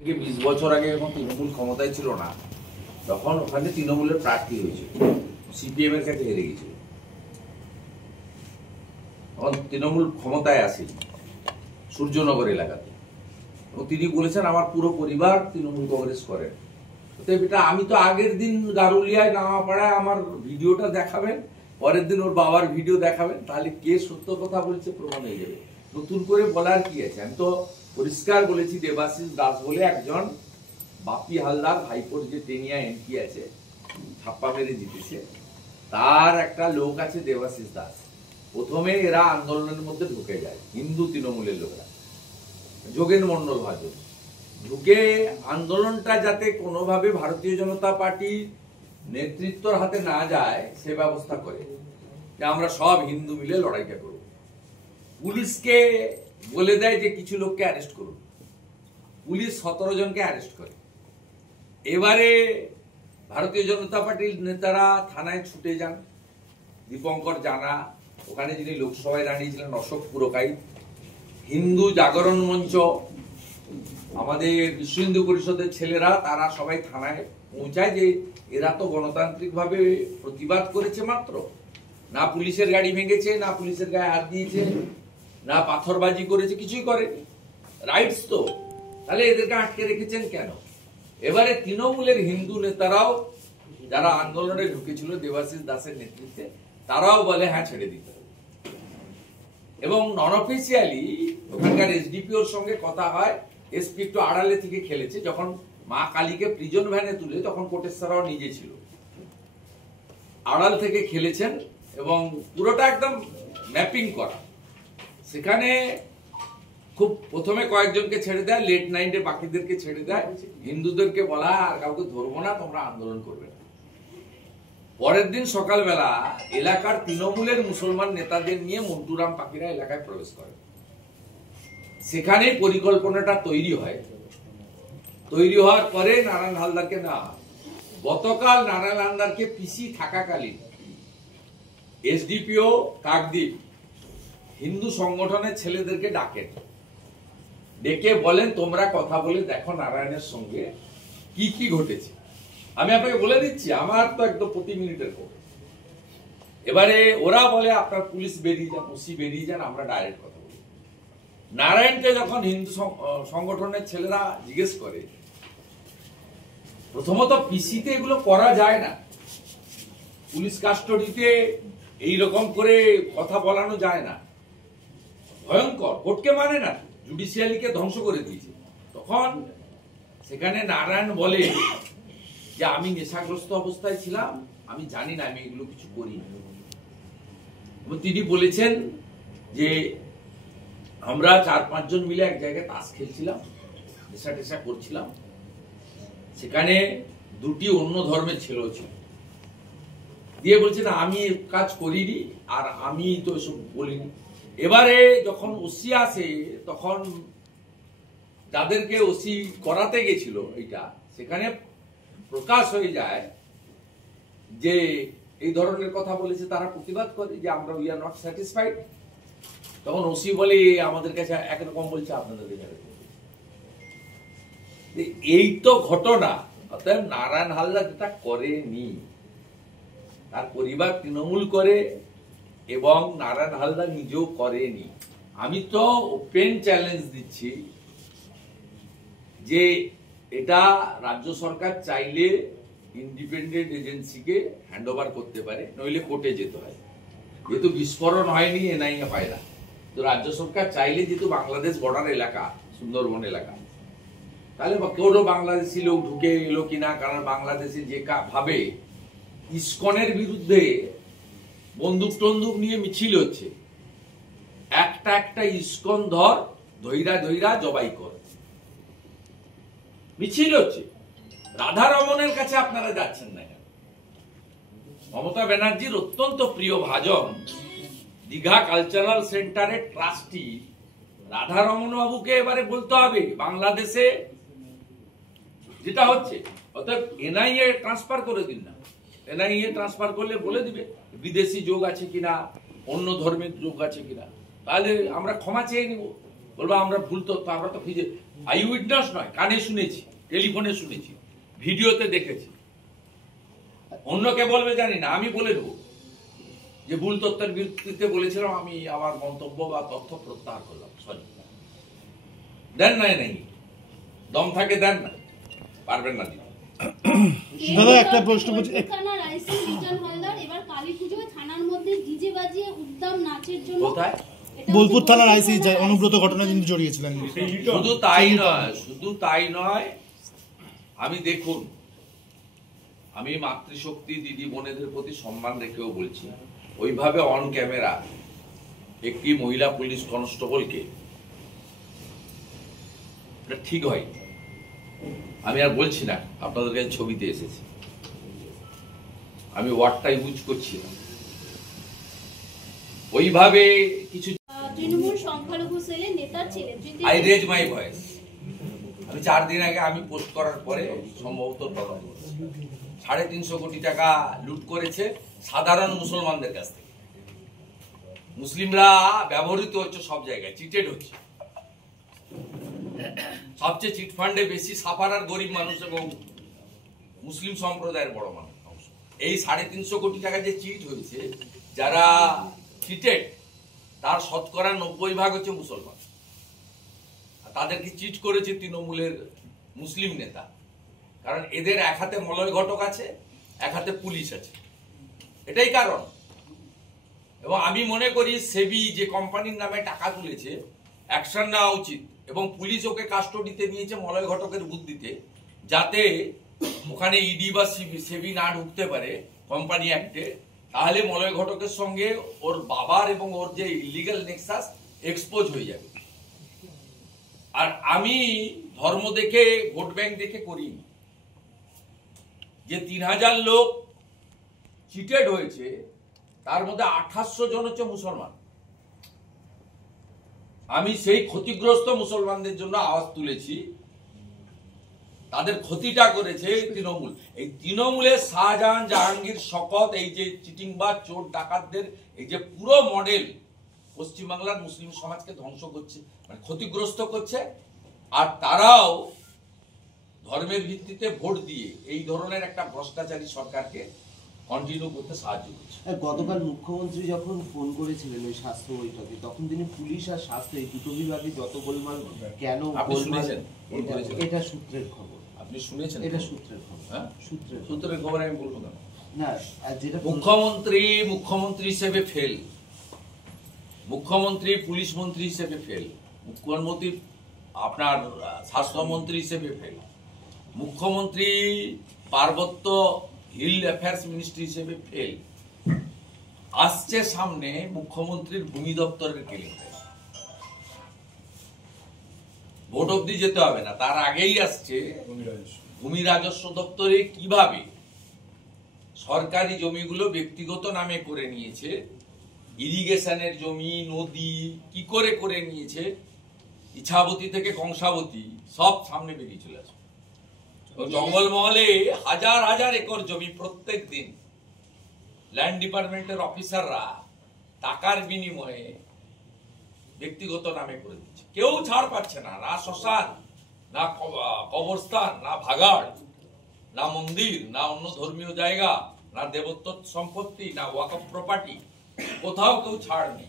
20 বছর আগে যখন তৃণমূল ক্ষমতায় ছিল না, তখন ওখানে তৃণমূলের প্রার্থী হয়েছিল, সিপিএম এর কাছে হেরে গেছিল। তখন তৃণমূল ক্ষমতায় আসেনি সূর্যনগর এলাকাতে, এবং তিনি বলেছেন আমার পুরো পরিবার তৃণমূল কংগ্রেস করেন। এটা আমি তো আগের দিন গারুলিয়ায় নামাপাড়ায় আমার ভিডিওটা দেখাবেন, পরের দিন ওর বাবার ভিডিও দেখাবেন, তাহলে কে সত্য কথা বলছে প্রমাণ হয়ে যাবে। নতুন করে বলার কি আছে? আমি তো পরিষ্কার বলেছি, দেবাশিস দাস বলে একজন বাপি হালদার ভাইপোর যে টেনিয়া এমপি আছে, ছাপ্পা মেরে জিতেছে, তার একটা লোক আছে দেবাশিস দাস। প্রথমে এরা আন্দোলনের মধ্যে ঢুকে যায়, হিন্দু তৃণমূলের লোকরা, যোগেন মন্ডল ভাজন ঢুকে আন্দোলনটা যাতে কোনোভাবে ভারতীয় জনতা পার্টির নেতৃত্বর হাতে না যায় সে ব্যবস্থা করে, যে আমরা সব হিন্দু মিলে লড়াইটা করব। পুলিশকে বলে দেয় যে কিছু লোককে অ্যারেস্ট করুন, পুলিশ 17 জনকে অ্যারেস্ট করে। এবারে ভারতীয় জনতা পার্টির নেতারা থানায় ছুটে যান। দীপঙ্কর জানা, ওখানে যিনি লোকসভায় দাঁড়িয়েছিলেন অশোক পুরকাইত, হিন্দু জাগরণ মঞ্চ, আমাদের বিশ্ব হিন্দু পরিষদের ছেলেরা, তারা সবাই থানায় পৌঁছায় যে এরা তো গণতান্ত্রিক ভাবে প্রতিবাদ করেছে মাত্র, না পুলিশের গাড়ি ভেঙেছে, না পুলিশের গায়ে হাত দিয়েছে, না পাথরবাজি করেছে, কিছুই করেনি, রাইটস তো, তাহলে এদেরকে আটকে রেখেছেন কেন? এবারে তৃণমূলের হিন্দু নেতারাও যারা আন্দোলনে ঢুকেছিল দেবাশিস দাসের নেতৃত্বে, তারাও বলে হ্যাঁ ছেড়ে দিতে হবে। এবং নন অফিসিয়ালি ওখানকার এসডিপিওর সঙ্গে কথা হয়, এসপি একটু আড়ালে থেকে খেলেছে, যখন মা কালীকে প্রিজন ভ্যানে তুলে তখন কোটেশ্বরাও নিজে ছিল, আড়াল থেকে খেলেছেন এবং পুরোটা একদম ম্যাপিং করা। সেখানে খুব প্রথমে কয়েকজনকে ছেড়ে দেয়, লেট নাইটে বাকিদেরকে ছেড়ে দেয়, হিন্দুদেরকে বলা আর কাউকে ধরবো না, তোমরা আন্দোলন করবে না। পরের দিন সকালবেলা এলাকার তৃণমূলের মুসলমান নেতাদের নিয়ে মন্টুরাম পাখিরা এলাকায় প্রবেশ করে। সেখানে পরিকল্পনাটা তৈরি হয়। তৈরি হওয়ার পরে নারায়ণ হালদারকে না, গতকাল নারায়ণ হালদারকে পিসি থাকাকালীন এসডিপিও কাকদ্বীপ হিন্দু সংগঠনের ছেলেদেরকে ডাকেন, ডেকে বলেন তোমরা কথা বলে দেখো নারায়ণের সঙ্গে কি কি ঘটেছে। আমি আপনাকে বলে দিচ্ছি, আমার তো একদম প্রতি মিনিটের খবর। এবারে ওরা বলে আপনার পুলিশ বেরিয়ে যান, ওসি বেরিয়ে যান, আমরা ডাইরেক্ট কথা বলি। নারায়ণকে যখন হিন্দু সংগঠনের ছেলেরা জিজ্ঞেস করে, প্রথমত পিসিতে এগুলো করা যায় না, পুলিশ কাস্টডিতে এইরকম করে কথা বলানো যায় না, ভয়ঙ্কর, কোর্টকে মানে না, জুডিশিয়ালিকে ধ্বংস করে দিয়েছে। তখন সেখানে নারায়ণ বলে যে আমি নেশাগ্রস্ত অবস্থায় ছিলাম, আমি জানি না, আমি এগুলো কিছু করি। তিনি বলেছেন যে আমরা 4-5 জন মিলে এক জায়গায় তাস খেলছিলাম, নেশা টেশা করছিলাম, সেখানে 2টি অন্য ধর্মের ছেলেও ছিল। দিয়ে বলছে না আমি কাজ করিনি, আর আমি তো এসব বলিনি। এবারে যখন ওসি আসে, তখন যাদেরকে ওসি করাতে গেছিল এইটা, সেখানে প্রকাশ হয়ে যায় যে এই ধরনের কথা বলেছে, তারা প্রতিবাদ করে যে আমরা উই আর নট স্যাটিসফাইড। তখন ওসি বলে আমাদের কাছে একরকম বলছে, আপনাদের কাছে। এই তো ঘটনা। অতএব নারায়ণ হালদার যেটা করেনি, তার পরিবার তৃণমূল করে এবং নারায়ণ হালদার নিজেও করেনি। আমি তো ওপেন চ্যালেঞ্জ দিচ্ছি যে এটা রাজ্য সরকার চাইলে ইন্ডিপেন্ডেন্ট এজেন্সিকে হ্যান্ড ওভার করতে পারে, নইলে কোর্টে যেতে হয়। যেহেতু বিস্ফোরণ হয়নি, এনআইএ পায় না, তো রাজ্য সরকার চাইলে, যেহেতু বাংলাদেশ বর্ডার এলাকা, সুন্দরবন এলাকা, তাহলে কোনো বাংলাদেশি লোক ঢুকে এলো কিনা, কারণ বাংলাদেশে যে ভাবে ইসকনের বিরুদ্ধে বন্দুক টন্দুক নিয়ে মিছিল হচ্ছে, একটা একটা ইসকন ধৈরা ধৈরা জবাই কর, মিছিল হচ্ছে। রাধা রমনের কাছে আপনারা যাচ্ছেন না কেন? মমতা ব্যানার্জির অত্যন্ত প্রিয় ভাজন, দীঘা কালচারাল সেন্টারের ট্রাস্টি রাধা রমন বাবুকে এবারে বলতে হবে বাংলাদেশে যেটা হচ্ছে, অর্থাৎ এনআইএ ট্রান্সফার করে দিন না। এনআইএ ট্রান্সফার করলে বলে দিবে বিদেশি যোগ আছে কিনা, অন্য ধর্মের যোগ আছে কিনা, তাহলে আমরা ক্ষমা চেয়ে নিব, বলবো আমরা ভুল তথ্য, আমরা তো আই উইটনেস নয়, কানে শুনেছি, টেলিফোনে শুনেছি, ভিডিওতে দেখেছি। অন্যকে বলবে জানি না, আমি বলে দেবো যে ভুল তথ্যের ভিত্তিতে বলেছিলাম, আমি আমার মন্তব্য বা তথ্য প্রত্যাহার করলাম, সরি। দেন নাই নাই, দম থাকে দেন না, পারবেন না দিতে। দাদা একটা প্রশ্ন করছি, থানার আইসি সুজান হালদার এবার কালীপুজোয় থানার মধ্যে ডিজে বাজিয়ে উদ্দাম নাচের জন্য কোথায়? বোলপুর থানার আইসি অনুব্রত ঘটনায় তিনি জড়িয়েছিলেন। শুধু তাই নয়, আমি দেখুন, আমি মাতৃশক্তি দিদি বোনেদের প্রতি সম্মান রেখেও বলছি, ওইভাবে অন ক্যামেরা একটি মহিলা পুলিশ কনস্টেবলকে, এটা ঠিক হয়। আমি আর বলছি না, আপনাদের কাছে ছবিতে এসেছি, আমি ওয়ার্ডটা ইউজ করছি না। ওইভাবে কিছু তৃণমূল সংখ্যালঘু সেলের নেতার ছেলে আই রেজ মাই ভয়েস। আমি 4 দিন আগে আমি পোস্ট করার পরে সম্ভবত 350 কোটি টাকা লুট করেছে সাধারণ মুসলমানদের কাছ থেকে। মুসলিমরা ব্যবহৃত হচ্ছে সব জায়গায়, চিটেড হচ্ছে। সবচেয়ে চিট ফান্ডে বেশি সাফার আর গরিব মানুষ এবং মুসলিম সম্প্রদায়ের বড় মানুষ। এই 350 কোটি টাকা যে চিট হয়েছে, যারা চিটেড তার শতকরা 90% হচ্ছে মুসলমান। তাদেরকে চিট করেছে তৃণমূলের মুসলিম নেতা, কারণ এদের এক হাতে মলয় ঘটক আছে, এক হাতে পুলিশ আছে, এটাই কারণ। এবং আমি মনে করি সেবি যে কোম্পানির নামে টাকা তুলেছে, অ্যাকশন নেওয়া উচিত, এবং পুলিশ ওকে কাস্টডিতে নিয়েছে মলয় ঘটকের বুদ্ধিতে, যাতে ওখানে ইডি বা সেবি না ঢুকতে পারে কোম্পানি অ্যাক্টে। তাহলে মলয় ঘটকের সঙ্গে ওর বাবার এবং ওর যে ইলিগাল নেক্সাস এক্সপোজ হয়ে যাবে। আর আমি ধর্ম দেখে, ভোট ব্যাংক দেখে করি যে 3000 লোক চিটেড হয়েছে, তার মধ্যে 2800 জন হচ্ছে মুসলমান। আমি সেই ক্ষতিগ্রস্ত মুসলমানদের জন্য আওয়াজ তুলেছি। তাদের ক্ষতিটা করেছে তৃণমূল। এই তৃণমূলের শাহজাহান, জাহাঙ্গীর, শকত, এই যে চিটিংবাজ, চোর, ডাকাতদের এই যে পুরো মডেল পশ্চিমবাংলার মুসলিম সমাজকে ধ্বংস করছে, মানে ক্ষতিগ্রস্ত করছে। আর তারাও ধর্মের ভিত্তিতে ভোট দিয়ে এই ধরনের একটা ভ্রষ্টাচারী সরকারকে কন্টিনিউ করতে সাহায্য করছে। গতকাল মুখ্যমন্ত্রী যখন ফোন করেছিলেন ওই স্বাস্থ্য বৈঠকে, তখন তিনি পুলিশ আর স্বাস্থ্য এই দুটো বিভাগে যত গোলমাল কেন এটা সূত্রের খবর। আপনি শুনেছেন? এটা সূত্রের খবর। হ্যাঁ, সূত্রের খবর আমি বলবো না। না, যেটা মুখ্যমন্ত্রী হিসেবে ফেল, মুখ্যমন্ত্রী পুলিশ মন্ত্রী হিসেবে ফেল, মুখ্যমন্ত্রী আপনার স্বাস্থ্যমন্ত্রী হিসেবে ফেল, মুখ্যমন্ত্রী পার্বত্য হিল অ্যাফেয়ার্স মিনিস্ট্রি হিসেবে ফেল। আসছে সামনে মুখ্যমন্ত্রীর ভূমি দপ্তরের কেলেঙ্কারি। ভোট অব্দি যেতে হবে না, তার আগেই আসছে ভূমি রাজস্ব দপ্তরে কিভাবে সরকারি জমিগুলো ব্যক্তিগত নামে করে নিয়েছে, ইরিগেশনের জমি, নদী কি করে করে নিয়েছে, ইছাবতী থেকে কংসাবতী সব সামনে বেরিয়ে চলে আসবে। জঙ্গলমহলে হাজার হাজার একর জমি প্রত্যেক দিন ল্যান্ড ডিপার্টমেন্টের অফিসাররা টাকার বিনিময়ে ব্যক্তিগত নামে করে দিচ্ছে। কেউ ছাড় পাচ্ছে না, না শ্মশান, না কবরস্থান, না ভাগাড়, না মন্দির, না অন্য ধর্মীয় জায়গা, না দেবত্ব সম্পত্তি, না ওয়াকফ প্রপার্টি, কোথাও কেউ ছাড় নেই।